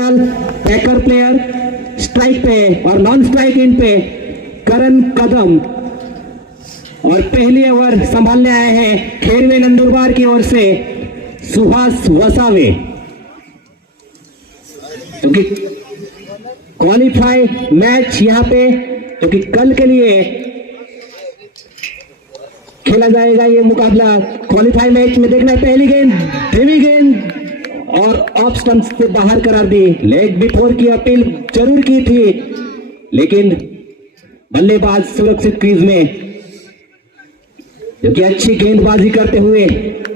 घाटाल पैकर player strike पे और non strike in पे करण कदम। और पहली ओवर संभालने आए हैं खेरवे नंदुरबार की ओर से सुहास वसावे, क्योंकि क्वालिफाई मैच यहाँ पे क्योंकि कल के लिए खेला जाएगा ये मुकाबला। क्वालिफाई मैच में देखना है पहली गेंद धीमी गेंद और ऑफ स्टंप से बाहर करार दी। लेग बिफोर की अपील जरूर की थी लेकिन बल्लेबाज सुरक्षित क्रीज में, क्योंकि अच्छी गेंदबाजी करते हुए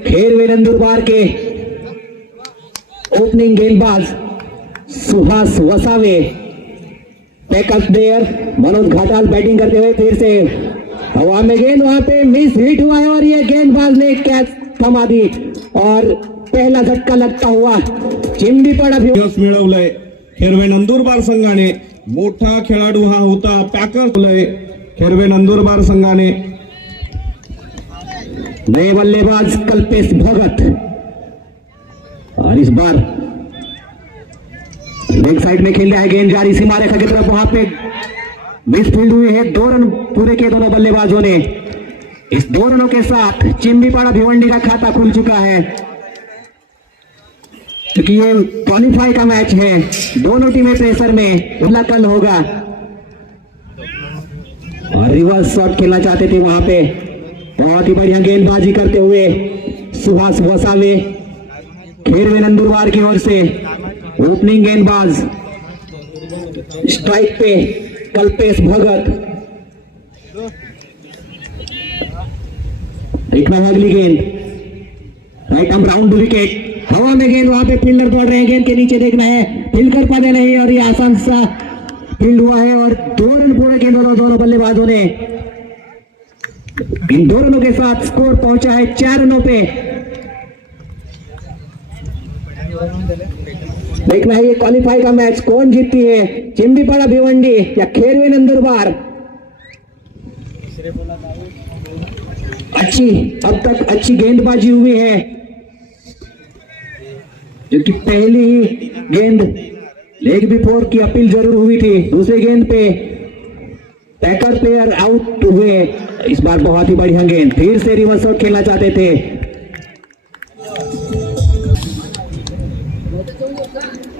खेरवे नंदुरबार के ओपनिंग गेंदबाज Suhas Vasave. Backup player Manoj Ghatal batting करते हुए फिर से हवा में गेंद वहां पे मिस हिट हुआ है और ये गेंदबाज ने कैच थमा दी और पहला झटका लगता हुआ चिमडी पडा मिळवलंय खेरवे नंदुरबार संघाने। मोठा खेळाडू हा होता पॅकर खेरवे नंदुरबार संघाने। नए बल्लेबाज कल्पेश भगत और इस बार लेग साइड में खेल रहा है गेंद जारी सीमा रेखा की तरफ, वहां पे मिस फील्ड हुई है। 2 रन पूरे किए दोनों बल्लेबाजों ने। इस 2 रनों के साथ चिम्बीपाड़ा भिवंडी का खाता खुल चुका है, क्योंकि ये क्वालिफाई का मैच है। दोनों टीमें प्रेशर में, अगला कल होगा। और रिवर्स शॉट खेलना चाहते थे वहां पे, बहुत ही बढ़िया गेंदबाजी करते हुए सुहास वसावे खेरवे नंदुरबार की ओर से। ओपनिंग गेंदबाज स्ट्राइक पे कल्पेश भगत। अगली गेंद राइट आर्म राउंड विकेट, हवा में गेंद, वहां पे फील्डर दौड़ रहे हैं, गेंद के नीचे देखना है फील्ड कर पाते नहीं और ये आसान सा फील्ड हुआ है। और 2 रन पूरे गेंद दोनों बल्लेबाजों ने। इन 2 रनों के साथ स्कोर पहुंचा है 4 रनों पे। देखना है ये क्वालिफाई का मैच कौन जीतती है, चिम्बीपाड़ा भिवंडी या खेरवे नंदुरबार। अब तक अच्छी गेंदबाजी हुई है, क्योंकि पहली ही गेंद लेग बिफोर की अपील जरूर हुई थी। दूसरी गेंद पे पैकर प्लेयर आउट हुए। इस बार बहुत ही बढ़िया गेंद, फिर से रिवर्स शॉट खेलना चाहते थे।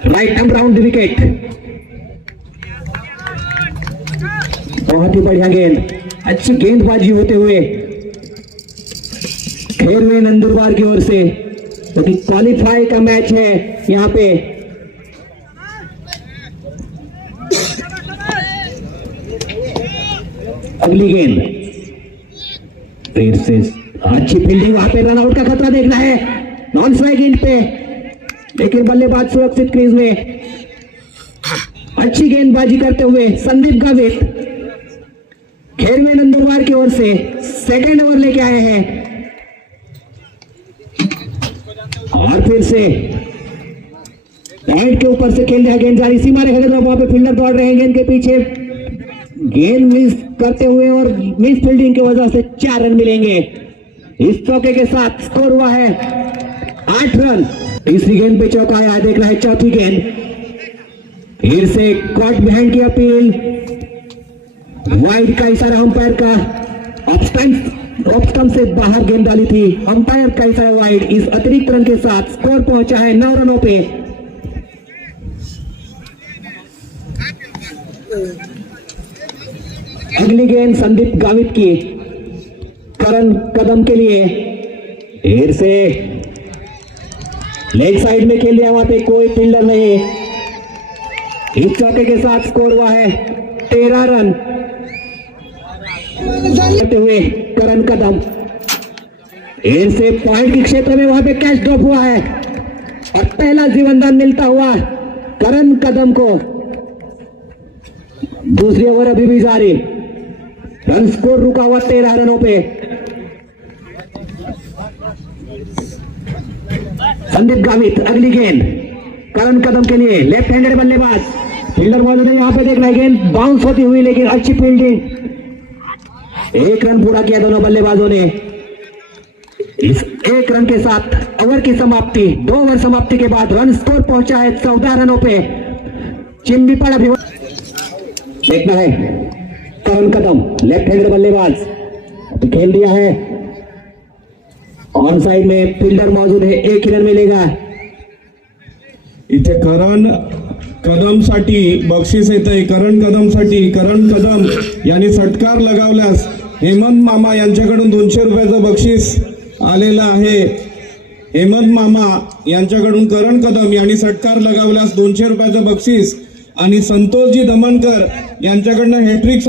राइट आर्म राउंड विकेट, बहुत ही बढ़िया गेंद, अच्छी गेंदबाजी होते हुए खेरवे नंदुरबार की ओर से, क्योंकि क्वालिफाई का मैच है यहाँ पे। अगली गेंद फिर से अच्छी फील्डिंग, वहां पे रन आउट का खतरा देखना है नॉन स्ट्राइक गेंद पे, लेकिन बल्लेबाज सुरक्षित क्रीज में। अच्छी गेंदबाजी करते हुए संदीप गावित खेरवे नंदुरबार की ओर से सेकंड ओवर लेके आए हैं। और फिर से पॉइंट के ऊपर से खेल रहा है, गेंद जारी सीमा रेखा की तरफ, वहां पे फील्डर दौड़ रहे हैं, गेंद के पीछे गेंद मिस करते हुए और मिस फील्डिंग की वजह से 4 रन मिलेंगे। इस चौके के साथ स्कोर हुआ है 8 रन। तीसरी गेंद पे चौका आया, देखना है चौथी गेंद, फिर से कॉट बिहाइंड की अपील, वाइड का इशारा अंपायर का, ऑफ स्टंप से बाहर गेंद डाली थी, अंपायर का इशारा वाइड। इस अतिरिक्त रन के साथ स्कोर पहुंचा है 9 रनों पे। अगली गेंद संदीप गावित की करण कदम के लिए, फिर से लेग साइड में खेल लिया, वहां पे कोई फील्डर नहीं। इस चौके के साथ स्कोर हुआ है 13 रन करते हुए करण कदम। फिर से पॉइंट के क्षेत्र में वहां पे कैच ड्रॉप हुआ है और पहला जीवनदान मिलता हुआ करण कदम को। दूसरी ओवर अभी भी जारी, रन स्कोर रुका हुआ 13 रनों पे। संदीप गावित अगली गेंद करण कदम के लिए, लेफ्ट हैंडेड बल्लेबाज, फील्डर मौजूद है यहाँ पे, देखना है गेंद बाउंस होती हुई, लेकिन अच्छी फील्डिंग। 1 रन पूरा किया दोनों बल्लेबाजों ने। इस 1 रन के साथ ओवर की समाप्ति, 2 ओवर समाप्ति के बाद रन स्कोर पहुंचा है 14 रनों पे। चिंबीपाड़ा भिवंडी देखना है करण कदम, लेफ्ट हैंड बल्लेबाज खेल दिया है, ऑन साइड में फील्डर मौजूद है, 1 ही रन मिलेगा। इथे करण कदमसाठी बक्षीस येतंय। करण कदम यांनी षटकार लगावल्यास हेमंत मामा यांच्याकडून 200 रुपयाचं बक्षीस आलेलं आहे। हेमंत मामा यांच्याकडून करण कदम यांनी षटकार लगावल्यास 200 रुपयाचं बक्षीस आणि संतोषजी दमनकर यांच्याकडनं हॅट्रिक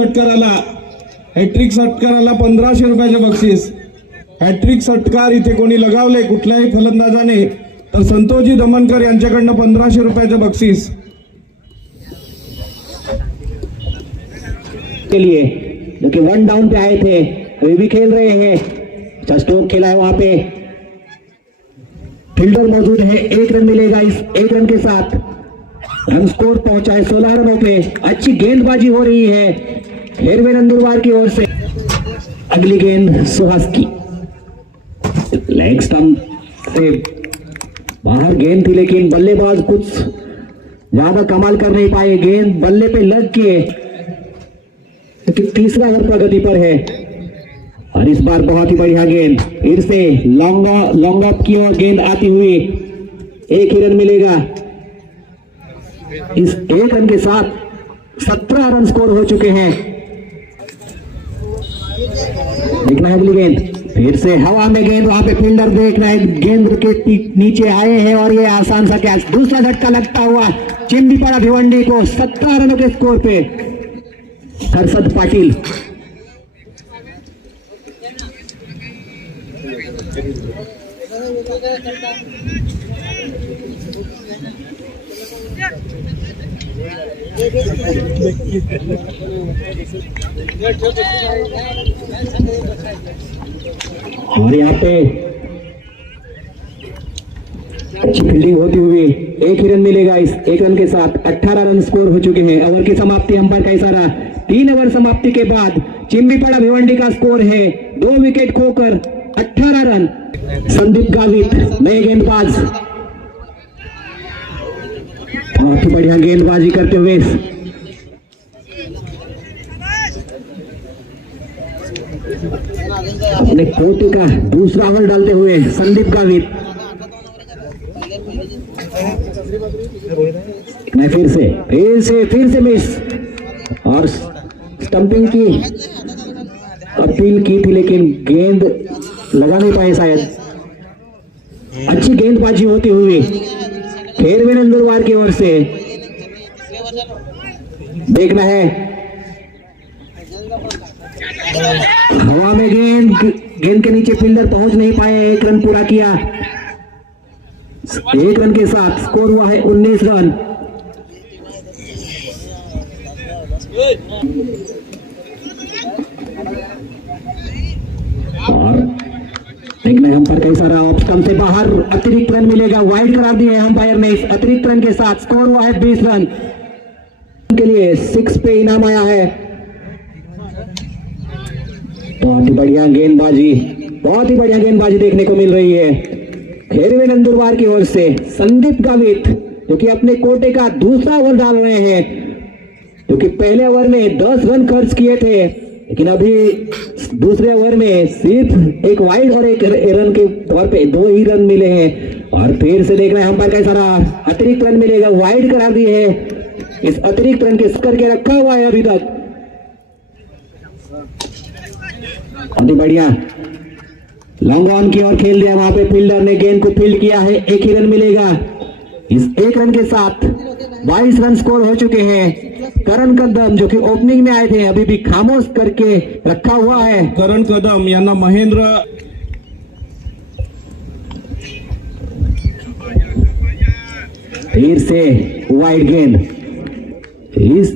षटकाराला 1500 रुपयाचं बक्षीस। हॅट्रिक षटकार इथे कोणी लगावले कुठल्याही फलंदाजाने तर संतोषजी दमनकर यांच्याकडनं 1500 रुपयाचं बक्षीस के लिए, जो कि 1 डाउन पे आए थे, अभी भी खेल रहे हैं। अच्छा स्ट्रोक खेला है वहां पे, फील्डर मौजूद है, 1 रन मिलेगा इस 1 रन के साथ। रन स्कोर पहुंचा है 16 रनों पे। अच्छी गेंदबाजी हो रही है खेरवे नंदुरबार की ओर से। अगली गेंद सुहास की, लेग स्टंप से बाहर गेंद थी, लेकिन बल्लेबाज कुछ ज्यादा कमाल कर नहीं पाए। गेंद बल्ले पे लग के, क्योंकि तीसरा ओवर प्रगति पर है और इस बार बहुत ही बढ़िया गेंद, फिर से लॉन्ग ऑफ की ओर गेंद आती हुई, 1 ही रन मिलेगा। इस 1 रन के साथ 17 रन स्कोर हो चुके हैं। देखना है अगली गेंद, फिर से हवा में गेंद, वहां पे फील्डर देखना है, गेंद के नीचे आए हैं और ये आसान सा कैच। दूसरा झटका लगता हुआ चिंबीपाड़ा भिवंडी को 17 रनों के स्कोर पे। हर्षद पाटिल और यहाँ पे अच्छी फील्डिंग होती हुई 1 ही रन मिलेगा इस 1 रन के साथ। 18 रन स्कोर हो चुके हैं। ओवर की समाप्ति अंपायर का इशारा। 3 ओवर समाप्ति के बाद चिंबीपाड़ा भिवंडी का स्कोर है 2 विकेट खोकर 18 रन। संदीप गावित नए गेंदबाज, बहुत ही बढ़िया गेंदबाजी करते हुए अपने कोटे का दूसरा ओवर डालते हुए संदीप गावित। फिर से मिस और स्टंपिंग की अपील की थी, लेकिन गेंद लगा नहीं पाए शायद। अच्छी गेंदबाजी होती हुई खेरवे नंदुरबार की ओर से। देखना है हवा में गेंद के नीचे फील्डर पहुंच नहीं पाए। 1 रन पूरा किया। 1 रन के साथ स्कोर हुआ है 19 रन। और देखना है अंपायर का इशारा, ऑफ स्टंप से बाहर अतिरिक्त रन मिलेगा। वाइड करार दिए हैं अंपायर ने। इस अतिरिक्त रन के साथ स्कोर हुआ है 20 रन के लिए। 6 पे इनाम आया है। बहुत ही बढ़िया गेंदबाजी देखने को मिल रही है खेरवे नंदुरबार की ओर से। संदीप गावित जो कि अपने कोटे का दूसरा ओवर डाल रहे हैं, क्योंकि पहले ओवर में 10 रन खर्च किए थे, लेकिन अभी दूसरे ओवर में सिर्फ 1 वाइड और 1 रन के तौर पे 2 ही रन मिले हैं। और फिर से देख रहे हैं अंपायर का इशारा, अतिरिक्त रन मिलेगा। वाइड करा दिए है। इस अतिरिक्त रन के करके रखा हुआ है अभी तक। बहुत ही बढ़िया लॉन्ग ऑन की ओर खेल दिया। वहां पे फील्डर ने गेंद को फील्ड किया है। 1 ही रन मिलेगा। इस 1 रन के साथ 22 रन स्कोर हो चुके हैं। करण कदम जो कि ओपनिंग में आए थे, अभी भी खामोश करके रखा हुआ है। करण कदम यांना महेंद्र फिर से वाइड गेंद।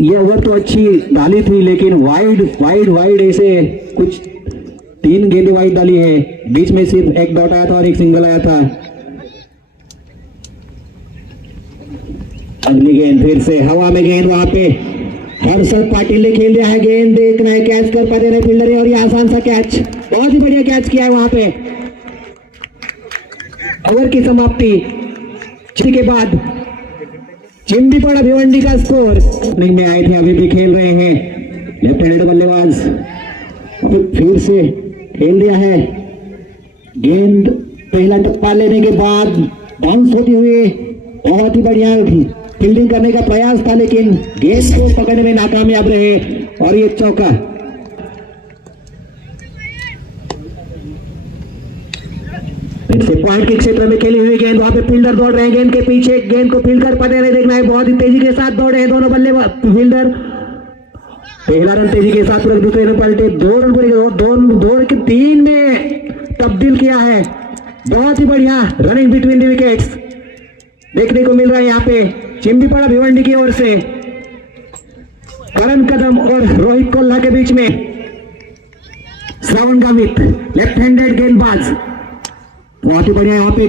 ये ओवर तो अच्छी डाली थी, लेकिन वाइड ऐसे कुछ 3 गेंदें वाइड डाली है। बीच में सिर्फ 1 डॉट आया था और 1 सिंगल आया था। अगली गेंद फिर से हवा में गेंद, वहां पे हर्षद पाटिल ने खेल दिया है। गेंद देखना है कैच कर पाते रहे फील्डर, और ये आसान सा कैच, बहुत ही बढ़िया कैच किया है वहां पे। ओवर की समाप्ति के बाद चिंबीपाड़ा भिवंडी का स्कोर ओपनिंग में आए थे, अभी भी खेल रहे हैं लेफ्ट हैंडेड बल्लेबाज, अभी फिर से खेल दिया है। गेंद पहला टप्पा लेने के बाद बाउंस होती हुई बहुत ही बढ़िया फील्डिंग करने का प्रयास था, लेकिन गेंद को पकड़ने में नाकामयाब रहे और ये चौका। से पॉइंट के क्षेत्र में खेली हुई गेंद, वहां पे फील्डर दौड़ रहे हैं गेंद के पीछे, गेंद को फील्ड कर पाते नहीं, देखना है। बहुत ही तेजी के साथ दौड़ रहे हैं दोनों बल्लेबाज फील्डर। पहला रन तेजी के साथ, दूसरे रन पलटे, 2 रन पूरे, 2 के 3 में तब्दील किया है। बहुत ही बढ़िया रनिंग बिटवीन द विकेट्स देखने को मिल रहा है यहाँ पे चिंबीपाड़ा भिवंडी की ओर से। करण कदम और रोहित कोल्हा के बीच में श्रवण गावित लेफ्ट हैंडेड गेंदबाज, बहुत ही बढ़िया यहाँ पे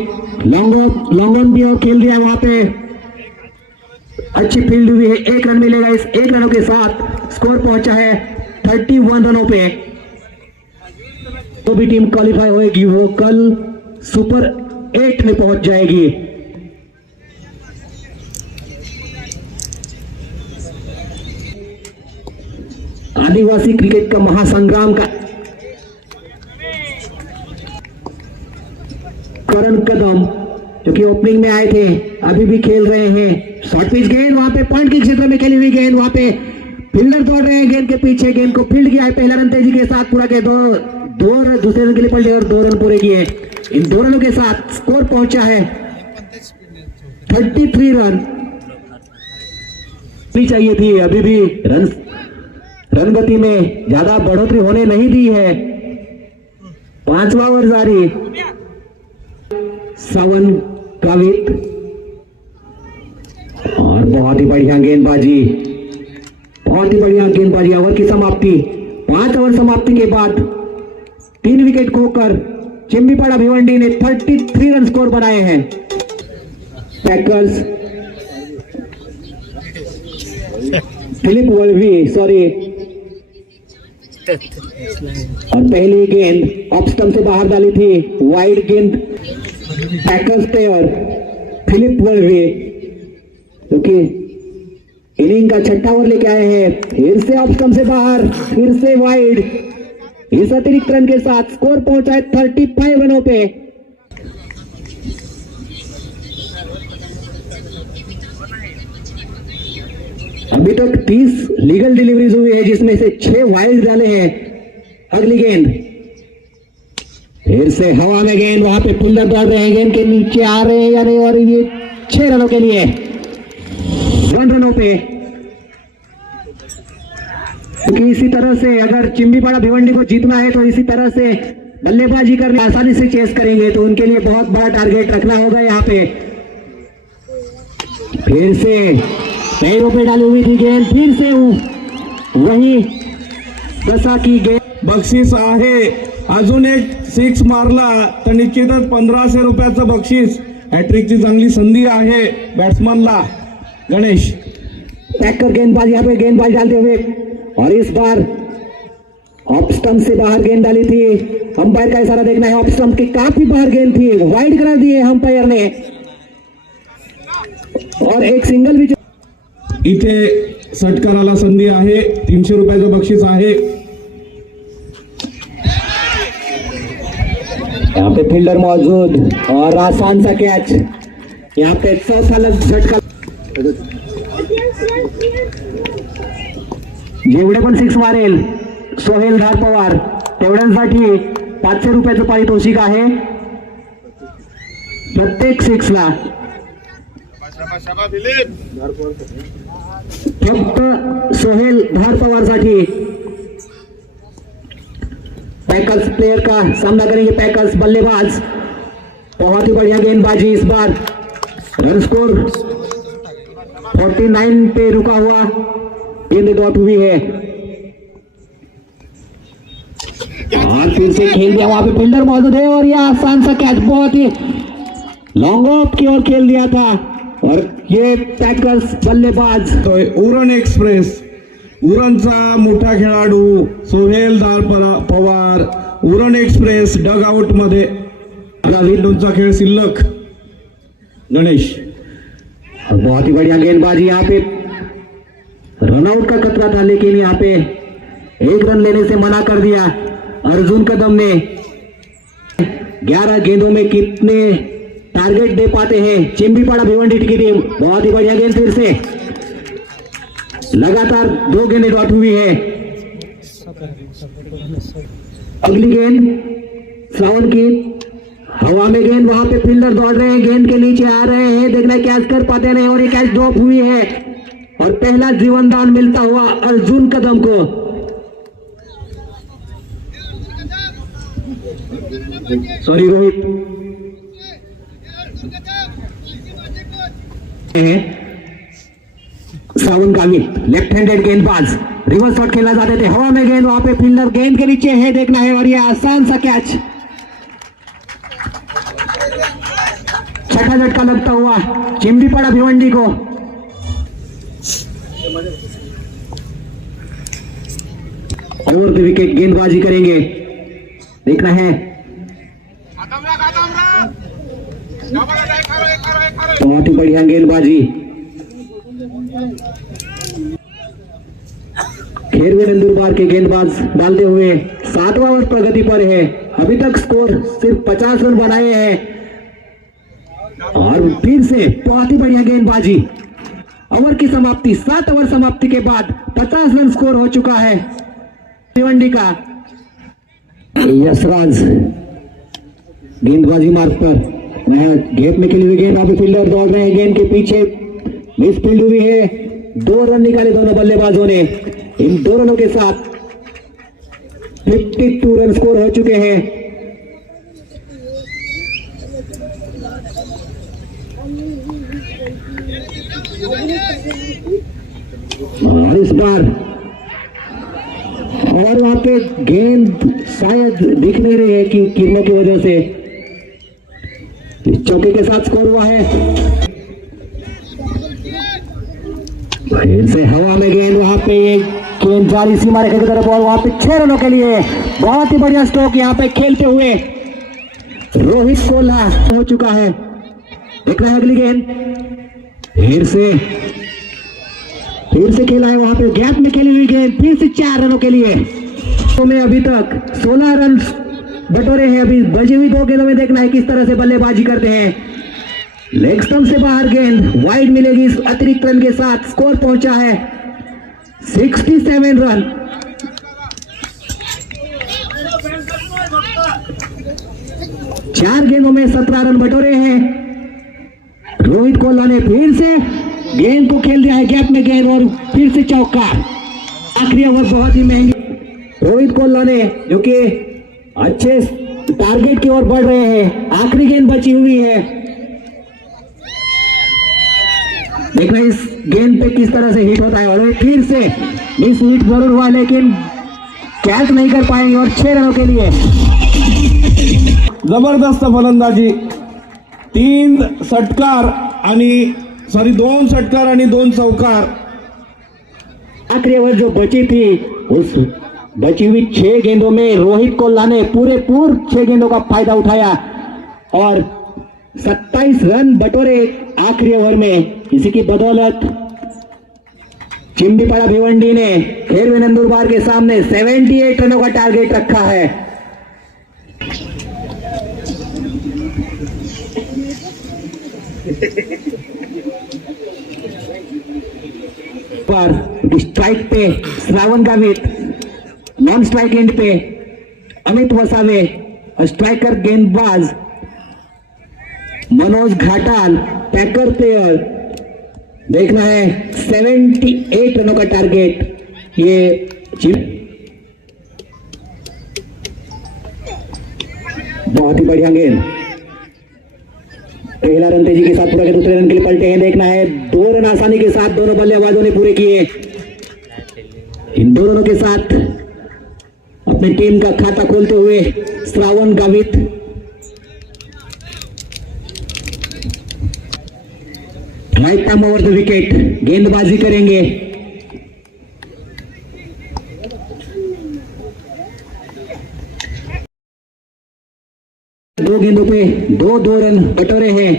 लॉन्ग ऑन भी और खेल दिया है। वहां पे अच्छी फील्ड हुई है, 1 रन मिलेगा। इस 1 रनों के साथ स्कोर पहुंचा है 31 रनों पे। तो भी टीम क्वालिफाई होगी, वो कल सुपर 8 में पहुंच जाएगी। आदिवासी क्रिकेट का महासंग्राम का करण कदम जो कि ओपनिंग में आए थे, अभी भी खेल रहे हैं। शॉर्ट पिच गेंद, वहां पे पॉइंट के क्षेत्र में खेली हुई गेंद, वहां पे फील्डर दौड़ रहे हैं गेंद के पीछे, गेंद को फील्ड किया है। पहला रन तेजी के साथ पूरा के दूसरे रन के लिए पलटे और 2 रन पूरे किए। इन 2 रनों के साथ स्कोर पहुंचा है 33 रन। चाहिए थी, अभी भी रन गति में ज्यादा बढ़ोतरी होने नहीं दी है। 5वां ओवर जारी, श्रवण गावित और बहुत ही बढ़िया गेंदबाजी, बहुत ही बढ़िया गेंदबाजी। ओवर की समाप्ति, 5 ओवर समाप्ति के बाद 3 विकेट खोकर चिंबीपाड़ा भिवंडी ने 33 रन स्कोर बनाए हैं। पैकर्स फिलिप वल्वी और पहली गेंद ऑफ स्टंप से बाहर डाली थी, वाइड गेंद पैकर्स प्लेयर फिलिप वल्वी जो कि इनिंग का 6ठा ओवर लेके आए हैं। फिर से ऑफ स्टंप से बाहर, फिर से वाइड। इस अतिरिक्त रन के साथ स्कोर पहुंचा है 35 रनों पे। अभी तक 30 लीगल डिलीवरीज हुई है, जिसमें से 6 वाइड डाले हैं। अगली गेंद फिर से हवा में गेंद, वहां पे फील्डर दौड़ रहे हैं, गेंद के नीचे आ रहे हैं या नहीं, और ये 6 रनों के लिए 1 रनों पे। क्योंकि इसी तरह से अगर चिंबीपाड़ा भिवंडी को जीतना है तो इसी तरह से बल्लेबाजी करने आसानी से चेस करेंगे, तो उनके लिए बहुत बड़ा टारगेट रखना होगा यहाँ पे। फिर से पैरों पे डाली हुई थी गेंद, फिर से वही दशा की गेंद। बक्षीस आहे, अजून एक 6 मारला तर निश्चितच 1500 रुपयाचं बक्षीस। हॅट्रिकची चांगली संधी आहे बॅट्समनला गणेश। पैकर गेंदबाज यहाँ पे गेंदबाज डालते हुए, और इस बार ऑफ स्टंप से बाहर गेंद डाली थी। अंपायर का इशारा देखना है, ऑफ स्टंप के काफी बाहर गेंद थी, वाइड करा दिए अंपायर ने, और एक सिंगल भी। इथे षटकाराला संधी आहे, 300 रुपयाचं बक्षीस आहे। यहाँ पे फील्डर मौजूद और आसान सा कैच। यहाँ पे 100 झटका, जेवढे पण 6 मारेल सोहेल धार पवार तेवढ्यांसाठी 500 रुपयाचं पारितोषिक आहे प्रत्येक 6 ला। फक्त सोहेल धार पवार साठी पैकर्स प्लेयर का सामना करेंगे। पैकर्स बल्लेबाज, बहुत ही बढ़िया गेंदबाजी। इस बार रन स्कोर 49 पे रुका हुआ, गेंद डॉट हुई है, और फिर से खेल दिया। वहां पे फील्डर मौजूद है और यह आसान सा कैच, बहुत ही लॉन्ग ऑफ की ओर खेल दिया था, और ये पैकर्स बल्लेबाज तो उरण एक्सप्रेस, उरणचा मोठा खेळाडू Sohail Dar Pawar, Uran express dugout मध्ये चेंडूंचा खेळ शिल्लक. गणेश बहुत ही बढ़िया गेंदबाजी, यहाँ पे रनआउट का खतरा था लेकिन यहाँ पे एक रन लेने से मना कर दिया अर्जुन कदम ने. 11 गेंदों में कितने टारगेट दे पाते हैं चिम्बीपाड़ा भिवंडी की टीम. बहुत ही बढ़िया गेंद, फिर से लगातार 2 गेंदें डॉट हुई है. अगली गेंद श्रावण की, हवा में गेंद, वहां पे फील्डर दौड़ रहे हैं, गेंद के नीचे आ रहे हैं, देखना कैच कर पाते नहीं और ये कैच ड्रॉप हुई है और पहला जीवन दान मिलता हुआ अर्जुन कदम को. Sorry Rohit. Shravan Gavit left handed गेंदबाज, रिवर्स शॉट खेला जाते थे, हवा में गेंद, वहां पे फील्डर गेंद के नीचे है, देखना है और ये आसान सा कैच. छठा झटका लगता हुआ चिम्बीपाड़ा भिवंडी को. ओवर द विकेट गेंदबाजी करेंगे, देखना है. बहुत ही बढ़िया गेंदबाजी. खेरवे नंदुरबार के गेंदबाज डालते हुए 7वां ओवर प्रगति पर है. अभी तक स्कोर सिर्फ 50 रन बनाए हैं और फिर से बहुत ही बढ़िया गेंदबाजी. ओवर की समाप्ति, 7 ओवर समाप्ति के बाद 50 रन स्कोर हो चुका है भिवंडी का. यशराज गेंदबाजी मार्ग पर, घेप में खेली हुई गेंद, अभी फील्डर दौड़ रहे हैं, गेंद के पीछे मिस फील्ड हुई है. 2 रन निकाले दोनों बल्लेबाजों ने. इन 2 रनों के साथ 52 रन स्कोर हो चुके हैं. और इस बार और वहां पे गेंद शायद दिख नहीं रही है कि किरणों की वजह से. इस चौके के साथ स्कोर हुआ है. फिर से हवा में गेंद, वहां पे एक गेंद जारी सीमा रेखा की तरफ और वहां पे 6 रनों के लिए बहुत ही बढ़िया स्ट्रोक यहाँ पे खेलते हुए रोहित कोल्हा हो चुका है. देख रहे हैं अगली गेंद, फिर से खेला है, वहां पे गैप में खेली हुई गेंद, फिर से 4 रनों के लिए. तो में अभी तक 16 रन बटोरे हैं. अभी बची हुई 2 गेंदों में देखना है किस तरह से बल्लेबाजी करते हैं. लेग स्टंप से बाहर गेंद वाइड मिलेगी. इस अतिरिक्त रन के साथ स्कोर पहुंचा है 67 रन. चार गेंदों में 17 रन बटोरे हैं. रोहित कोल्हा ने फिर से गेंद को खेल दिया है, गैप में गेंद और फिर से चौका. आखिरी ओवर बहुत ही महंगी. रोहित कोल्हा ने जो कि अच्छे टारगेट की ओर बढ़ रहे हैं. आखिरी गेंद बची हुई है, देखना इस गेंद पे किस तरह से हिट होता है. और फिर से मिस हिट जरूर हुआ लेकिन कैच नहीं कर पाएंगे और 6 रनों के लिए. जबरदस्त फलंदाजी. 2 षटकार आणि 2 चौकार. आखिरी ओवर जो बची थी उस बची हुई 6 गेंदों में रोहित कोल्हा ने पूरे 6 गेंदों का फायदा उठाया और 27 रन बटोरे आखिरी ओवर में. इसी की बदौलत चिम्बीपाड़ा भिवंडी ने खेरवे नंदुरबार के सामने 78 रनों का टारगेट रखा है. पर स्ट्राइक पे Shravan Gavit, non strike and पे अमित वसावे, स्ट्राइकर गेंदबाज मनोज घाटाल, पैकर प्लेयर. देखना है 78 रनों का टारगेट ये बहुत ही बढ़िया गेंद. पहला रन तेजी के साथ पूरा के दूसरे रन के लिए पलटे हैं. देखना है 2 रन आसानी के साथ दोनों बल्लेबाजों ने पूरे किए. इन 2 रनों के साथ अपनी टीम का खाता खोलते हुए Shravan Gavit. Right time over the wicket गेंदबाजी करेंगे. दो गेंदों पे दो रन बटोरे हैं,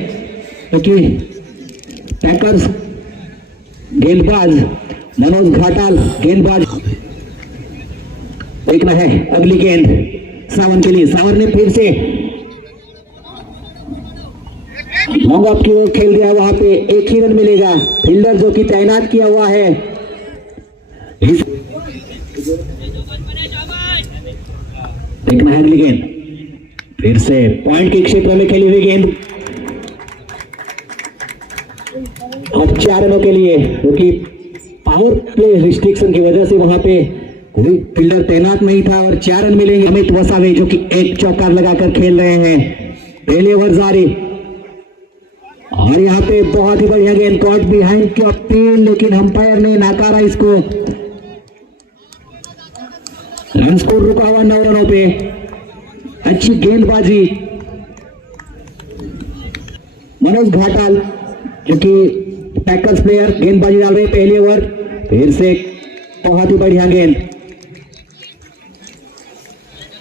क्योंकि पैकर्स गेंदबाज मनोज घाटाल गेंदबाज। देखना है अगली गेंद सावन के लिए। सावन ने फिर से लॉन्ग ऑफ की ओर खेल दिया, वहां पे एक ही रन मिलेगा। फील्डर जो कि तैनात किया हुआ है देखना है अगली गेंद फिर से पॉइंट के क्षेत्र में खेली हुई गेंद अब 4 रनों के लिए, क्योंकि पावर प्ले रिस्ट्रिक्शन की वजह से वहां पे कोई फील्डर तैनात नहीं था और 4 रन मिलेंगे। अमित वसावे जो कि एक चौकार लगाकर खेल रहे हैं। पहले ओवर जारी और यहाँ पे बहुत ही बढ़िया गेंद कॉट बिहाइंड की अपील, लेकिन अंपायर ने नकारा इसको। रन स्कोर रुका हुआ 9 रनों पे। अच्छी गेंदबाजी मनोज घाटाल जो कि पैकर्स प्लेयर गेंदबाजी डाल रहे। पहले ओवर फिर से बहुत ही बढ़िया गेंद।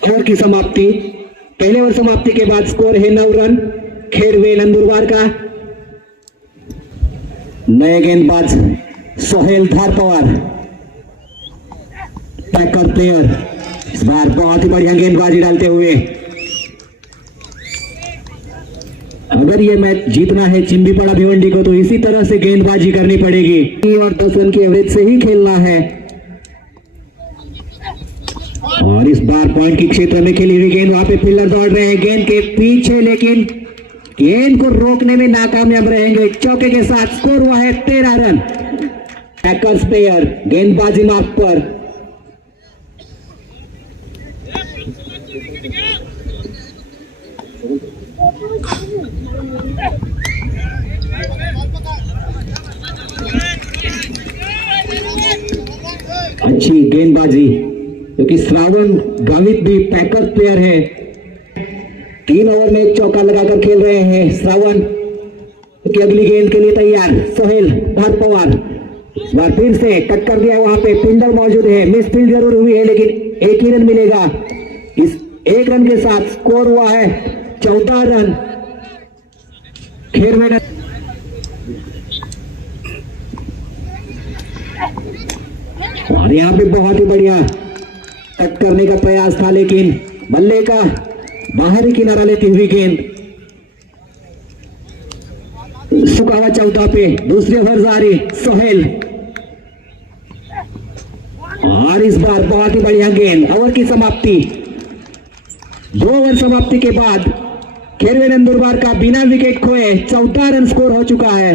ओवर की समाप्ति, पहले ओवर समाप्ति के बाद स्कोर है 9 रन खेड़वे नंदुरबार का। नए गेंदबाज सोहेल धारपवार पैकर प्लेयर इस बार बहुत ही बढ़िया गेंदबाजी डालते हुए। अगर ये मैच जीतना है चिंबीपाड़ा भिवंडी को तो इसी तरह से गेंदबाजी करनी पड़ेगी और 10 रन की एवरेज से ही खेलना है। और इस बार पॉइंट के क्षेत्र में खेली हुई गेंद, वहां पे फील्डर दौड़ रहे हैं गेंद के पीछे, लेकिन गेंद को रोकने में नाकामयाब रहेंगे। चौके के साथ स्कोर हुआ है 13 रन। पैकर्स प्लेयर गेंदबाजी मार्क पर। अच्छी गेंदबाजी, क्योंकि श्रावण गावित भी पैकर्स प्लेयर है। 3 ओवर में एक चौका लगाकर खेल रहे हैं श्रावण, क्योंकि अगली गेंद के लिए तैयार सोहेल धारपवार। इस बार फिर से कट कर दिया, वहां पे फील्डर मौजूद है। मिस फील्ड जरूर हुई है, लेकिन एक ही रन मिलेगा। इस एक रन के साथ स्कोर हुआ है 14 रन खेड़वे। और यहाँ पे बहुत ही बढ़िया कट करने का प्रयास था, लेकिन बल्ले का बाहरी किनारा लेती हुई गेंद सुखा हुआ चौथा पे। दूसरे ओवर जारी सोहेल और इस बार बहुत ही बढ़िया गेंद। ओवर की समाप्ति, 2 ओवर समाप्ति के बाद खेड़वे नंदुरबार का बिना विकेट खोए 14 रन स्कोर हो चुका है।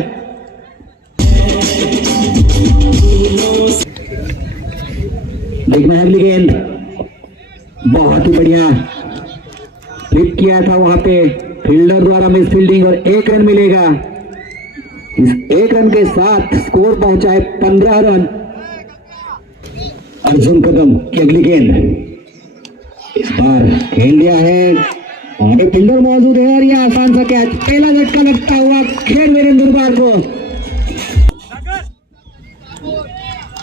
देखना है अगली गेंद, बहुत ही बढ़िया फ्लिप किया था वहां पे फील्डर द्वारा मिस फील्डिंग और 1 रन मिलेगा। इस 1 रन के साथ स्कोर पहुंचा है 15 रन। अर्जुन कदम की अगली गेंद इस बार खेल दिया है और फील्डर मौजूद है और यह आसान सा कैच। पहला झटका लगता हुआ खेड़वे नंदुरबार को,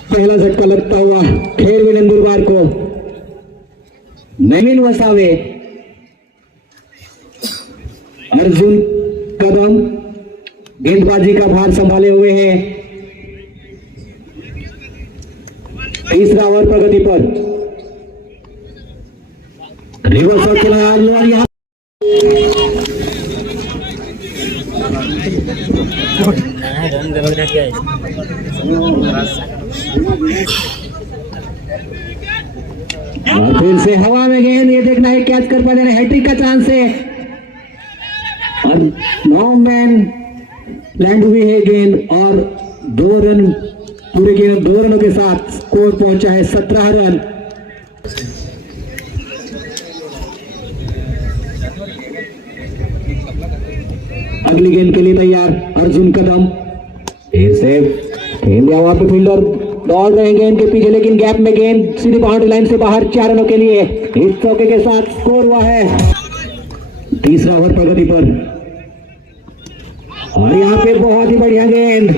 पहला झटका लगता हुआ खेड़वे नंदुरबार को। नवीन वसावे, अर्जुन कदम गेंदबाजी का भार संभाले हुए हैं। तीसरा ओवर प्रगति पर। रिवर्स शॉट खेला और यहाँ और फिर से हवा में गेंद, ये देखना है कैच कर पाने, हैट्रिक का चांस है और 9 मैन लैंड हुई है गेंद और 2 रन पूरे गेंद 2 रनों के साथ स्कोर पहुंचा है 17 रन। अगली गेंद के लिए तैयार अर्जुन कदम। फिर से खेल दिया, वहां पे फील्डर दौड़ रहे हैं गेंद के पीछे, लेकिन गैप में गेंद सीधी बाउंड्री लाइन से बाहर 4 रनों के लिए। इस चौके के साथ स्कोर हुआ है। तीसरा ओवर प्रगति पर और यहाँ पे बहुत ही बढ़िया गेंद,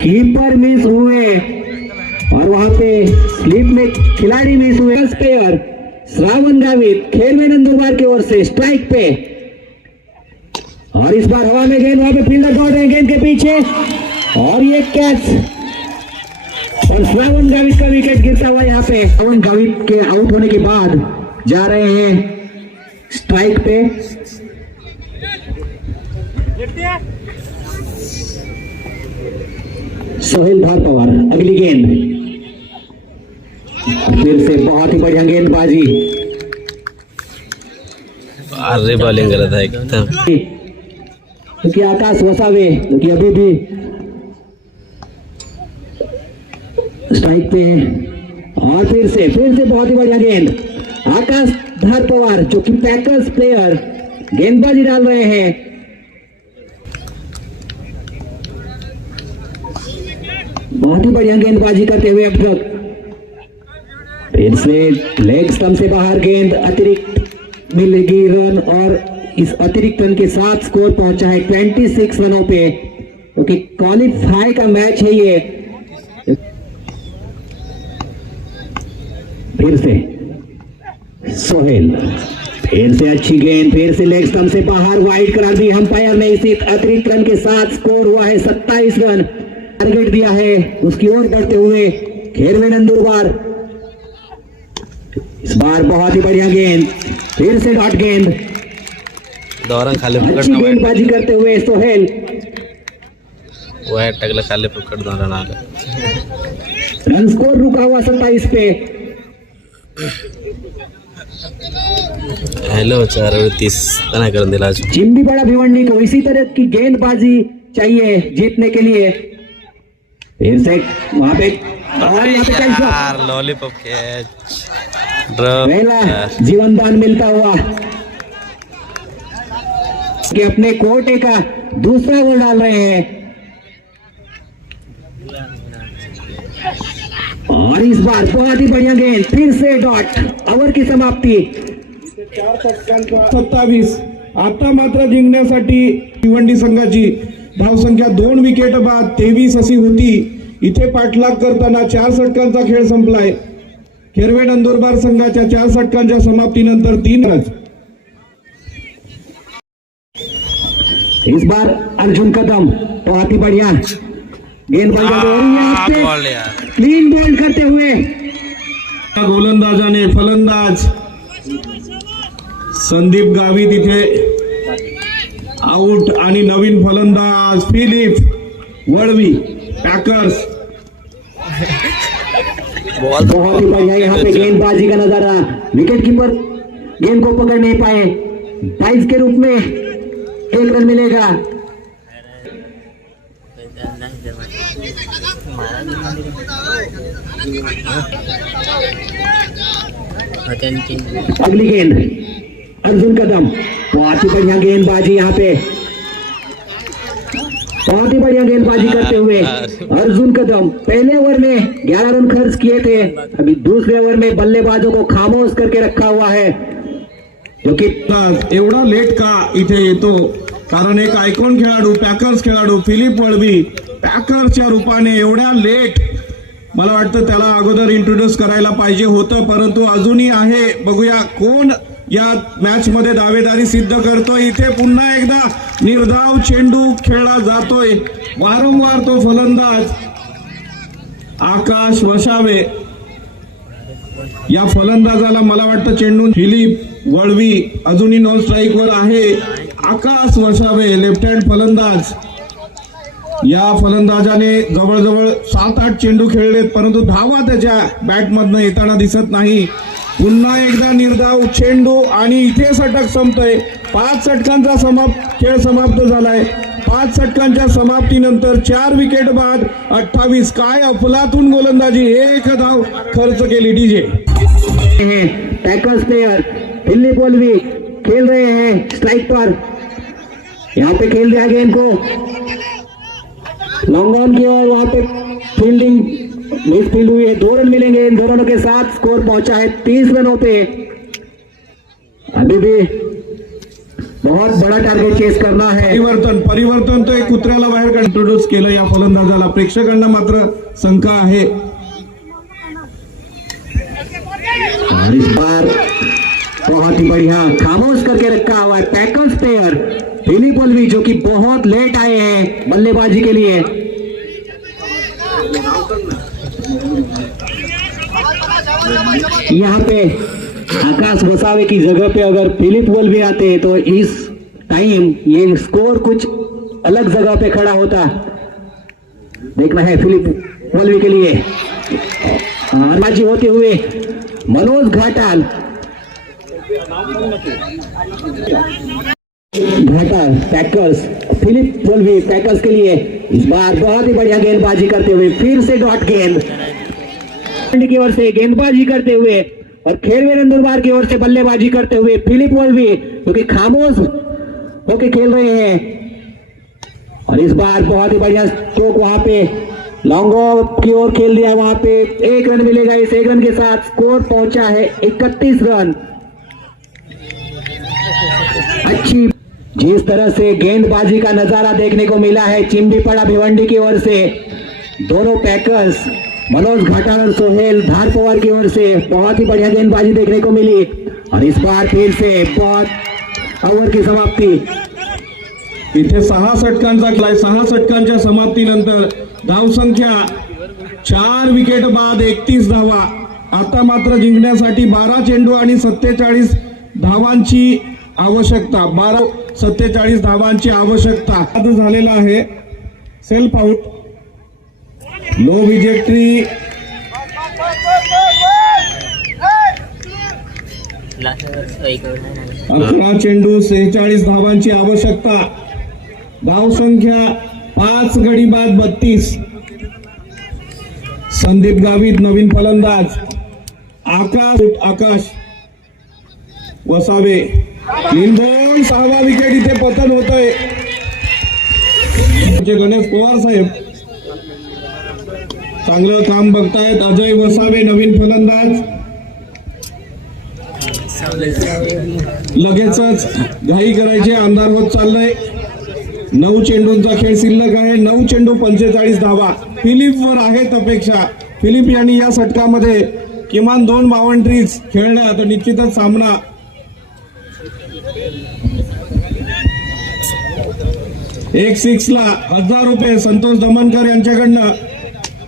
कीपर मिस हुए और वहां पे स्लिप में खिलाड़ी मिस हुए। प्लेयर श्रावण गावित खेलवे नंदुरबार की ओर से स्ट्राइक पे, और इस बार हवा में गेंद, वहां पे फील्डर दौड़ रहे हैं गेंद के पीछे, और ये कैच, और श्रावण गावित का विकेट गिरता हुआ यहाँ पे। श्रावण गावित के आउट होने के बाद जा रहे हैं स्ट्राइक पे। सोहेल भारपवार, अगली गेंद, फिर से बहुत ही बढ़िया गेंदबाजी, अरे बॉलिंग कर रहा था एकदम। क्योंकि आकाश वसावे क्योंकि अभी भी स्ट्राइक पे है, और फिर से बहुत ही बढ़िया गेंद, आकाश भारपवार जो कि पैकर्स प्लेयर गेंदबाजी डाल रहे हैं। बहुत ही बढ़िया गेंदबाजी करते हुए अब तक, फिर से लेग स्टंप से बाहर गेंद, अतिरिक्त मिलेगी रन, और इस अतिरिक्त रन के साथ स्कोर पहुंचा है 26 रनों पे, क्योंकि क्वालिफाई का मैच है ये। फिर से सोहेल, फिर से अच्छी गेंद, फिर से लेग स्टंप से बाहर, वाइड करार दी अंपायर ने। इसी अतिरिक्त रन के साथ स्कोर हुआ है 27 रन। टारगेट दिया है उसकी ओर बढ़ते हुए खेलवे नंदुरबार। इस बार बहुत ही बढ़िया गेंद, फिर से डॉट गेंद, दौरान खाली अच्छी गेंदबाजी करते हुए सोहेल। वो है टगला खाली पकड़ दौरान आ रन स्कोर रुका हुआ 27 पे। हेलो 4:30 तना कर दिला। चिंबी बड़ा भिवंडी को इसी तरह की गेंदबाजी चाहिए जीतने के लिए। फिर से वहां पे, और यहाँ पे कैच, यार लॉलीपॉप कैच, पहला जीवन दान मिलता हुआ कि अपने कोटे का दूसरा गोल डाल रहे हैं, और इस बार बहुत ही बढ़िया गेंद, फिर से डॉट, ओव्हर की समाप्ती। 27 आता मात्र जिंकण्यासाठी भिवंडी संघाची धावसंख्या 2 विकेट बाद 23 अशी होती. इथे पाठलाग करताना 4 षटकांचा खेळ संपलाय. खेरवे नंदुरबार संघाच्या 4 षटकांच्या समाप्तीनंतर 3 रन. इस बार अर्जुन कदम बहुत ही बढ़िया गेंदबाजी, क्लीन बॉल करते हुए गोलंदाजाने फलंदाज संदीप गावित इथे आउट आणि नवीन फलंदाज फिलिप वळवी पॅकर्स. बहुत ही बढ़िया यहाँ पे गेंदबाजी का नजारा, विकेट कीपर गेंद को पकड़ नहीं पाए, 22 के रूप में 1 रन मिलेगा. अगली गेंद अर्जुन कदम, बहुत ही बढ़िया गेंदबाजी यहाँ पे, बहुत ही बढ़िया गेंदबाजी करते हुए अर्जुन कदम. पहले ओवर में 11 रन खर्च किए थे, अभी दूसरे ओवर में बल्लेबाजों को खामोश करके रखा हुआ है. क्योंकि एवढा लेट का इथे येतो कारण एक आयकॉन खेळाडू पॅकर्स खेळाडू फिलिप वळवी पॅकर्सच्या रूपाने एवढ्या लेट, मला वाटतं त्याला अगोदर इंट्रोड्यूस करायला पाहिजे होतं, परंतु अजूनही आहे. बघूया कोण या मॅच मध्ये दावेदारी सिद्ध करतोय. इथे पुन्हा एकदा निर्धाव चेंडू खेळला जातोय, वारंवार तो फलंदाज आकाश वसावे. या फलंदाजाला मला वाटतं चेंडू फिलिप वळवी अजूनही नॉन स्ट्राईक वर आहे. आकाश वसावे लेफ्ट हँड फलंदाज. या फलंदाजाने जवळजवळ 7-8 चेंडू खेळलेत, परंतु धावा त्याच्या बॅटमधनं येताना दिसत नाही. पुन्हा एकदा निर्धाव चेंडू आणि इथे षटक संपतंय. 5 षटकांचा खेळ समाप्त झालाय. 5 षटकांच्या समाप्तीनंतर 4 विकेट बाद 28. काय अफलातून गोलंदाजी, 1 धाव खर्च केली DJ. Tackles player Philip Valvi खेल रहे हैं स्ट्राइक पर, यहाँ पे खेल दिया गेंद को लॉन्ग ऑन की ओर, वहां पे फील्डिंग मिस फील्ड हुई है. 2 रन मिलेंगे इन दोनों के साथ. स्कोर पहुंचा है 30 रनों पे. अभी भी बहुत बड़ा टारगेट चेस करना है. परिवर्तन तो एक कुत्र्याला बाहेर इंट्रोड्यूस केलं या फलंदाजाला. प्रेक्षकांना मात्र शंका आहे. और इस बार बहुत ही बढ़िया खामोश करके रखा हुआ है पैकर्स प्लेयर फिलिप वॉल्वी, जो कि बहुत लेट आए हैं बल्लेबाजी के लिए। यहाँ पे आकाश वसावे की जगह पे अगर फिलिप वॉल्वी आते हैं तो इस टाइम ये स्कोर कुछ अलग जगह पे खड़ा होता। देखना है फिलिप वॉल्वी के लिए बल्लेबाजी होते हुए मनोज घाटाल पैकर्स, फिलिप वॉल्वी पैकर्स के लिए इस बार बहुत ही बढ़िया गेंदबाजी करते हुए फिर से डॉट गेंद की ओर से गेंदबाजी करते हुए और खेलवे नंदुरबार की ओर से बल्लेबाजी करते हुए फिलिप वॉल्वी जो कि खामोश होके खेल रहे हैं। और इस बार बहुत ही बढ़िया स्ट्रोक वहां पे लॉन्ग ऑफ की ओर खेल दिया, वहां पे 1 रन मिलेगा। इस 1 रन के साथ स्कोर पहुंचा है 31 रन। अच्छी जिस तरह से गेंदबाजी का नजारा देखने को मिला है चिंबीपड़ा भिवंडी की ओर से, दोनों पैकर्स मनोज घाटाल और सोहेल धारपवार की ओर से बहुत ही बढ़िया गेंदबाजी देखने को मिली। और इस बार फिर से बहुत ओव्हर की समाप्ति। इथे 6 षटकांच्या समाप्तीनंतर धावसंख्या 4 विकेट बाद 31 धावा। आता मात्र जिंकण्यासाठी 12 चेंडू आणि 47 धावांची आवश्यकता, 47 धावांची आवश्यकता झालेला आहे। सेल्फ आउट, नो विजेट्री, 11 चेंडू 46 धावांची आवश्यकता। धावसंख्या 5 गडी बाद 32। संदीप गावित नवीन फलंदाज, आकाश वसावे 3-2, 6वा विकेट इथे पतन होतंय। गणेश पवार साहेब चांगलं काम बघतायत। अजय वसावे नवीन फलंदाज, लगेचच घाई करायची, अंधार होत चाललंय। 9 चेंडूंचा खेळ शिल्लक आहे, 9 चेंडू 45 धावा फिलिपवर आहेत अपेक्षा। फिलिप यांनी या षटकामध्ये किमान 2 बाउंड्रीज खेळल्या तर निश्चितच सामना 1-6 ला 1000 रुपये संतोष दमनकर यांच्याकडनं।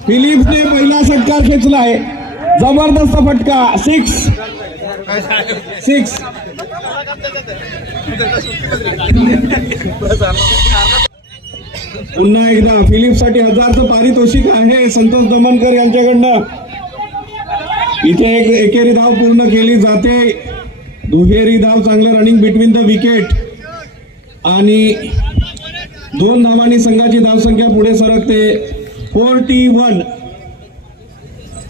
फिलिपने पहिला षटकार खेचलाय, जबरदस्त फटका, 6 पुन्हा एकदा फिलिपसाठी 1000चं पारितोषिक आहे संतोष दमनकर यांच्याकडनं। इथे एक एकेरी धाव पूर्ण केली जाते, दुहेरी धाव, चांगलं रनिंग बिटवीन द विकेट आणि 2 धावांनी संघाची धावसंख्या पुढे सरकते 41।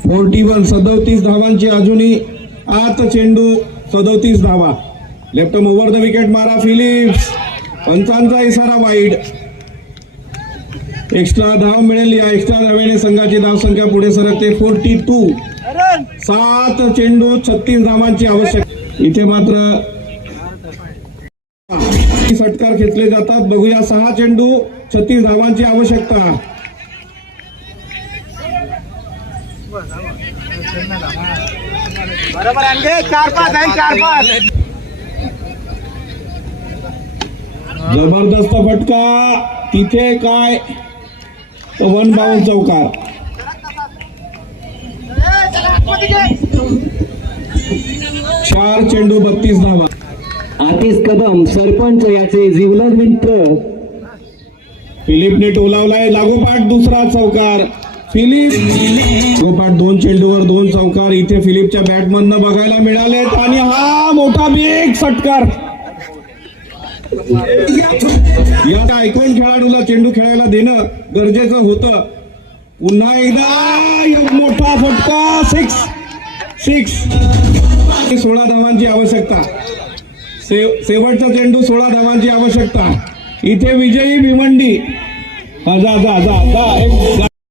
37 धावांची अजूनही 8 चेंडू 37 धावा। लेफ्ट ओव्हर द विकेट मारा फिलिप्स, पंचांचा इशारा वाईड। एक्स्ट्रा धाव मिळेल, या एक्स्ट्रा धावेने संघाची धावसंख्या पुढे सरकते 42। 7 चेंडू 36 धावांची आवश्यकता। इथे मात्र षटकार खेचले जातात, बघूया 6 चेंडू 36 धावांची आवश्यकता। बरोबर आणले 4-5 आहे 4-5। जबरदस्त फटका, तिथे काय 1 बाउंड चौकार। 4 चेंडू 32 धावा। आतिश कदम सरपंच याचे जिवलग मित्र फिलिपने टोलावलाय, लागोपाठ दुसरा चौकार। फिलिप लागोपाठ 2 चेंडूवर 2 चौकार इथे फिलिपच्या बॅटमधनं बघायला मिळालेत आणि हा मोठा बिग षटकार। या आयकॉन खेळाडूला चेंडू खेळायला देणं गरजेचं होतं। पुन्हा एकदा एक मोठा फटका, 6 16 धावांची आवश्यकता। शेवटचा चेंडू 16 धावांची आवश्यकता। इथे विजयी भिवंडी, जा